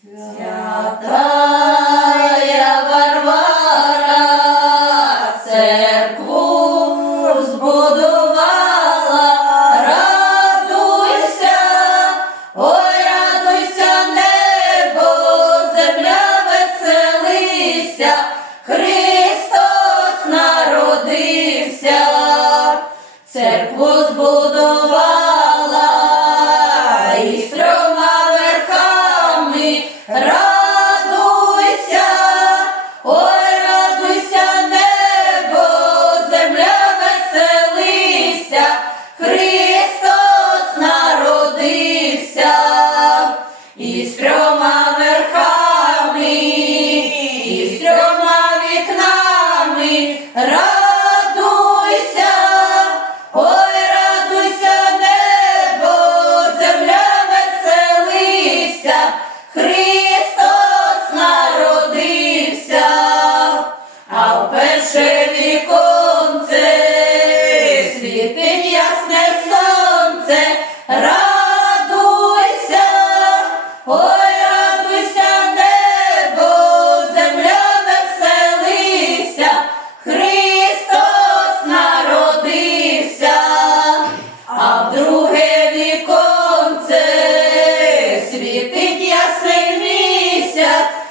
Святая Варвара церкву збудувала, радуйся, ой, радуйся, небо, земля веселися, Христос народився, церкву збудувала Радуйся, ой, радуйся, небо, земля веселися, Христос народився, а в перше віконце світить ясне сонце,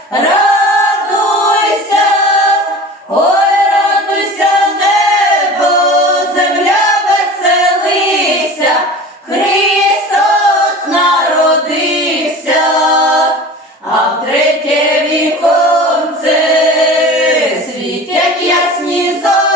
радуйся, ой, радуйся, небо, земля веселися, Христос народився, а в віконце світять ясні зорі,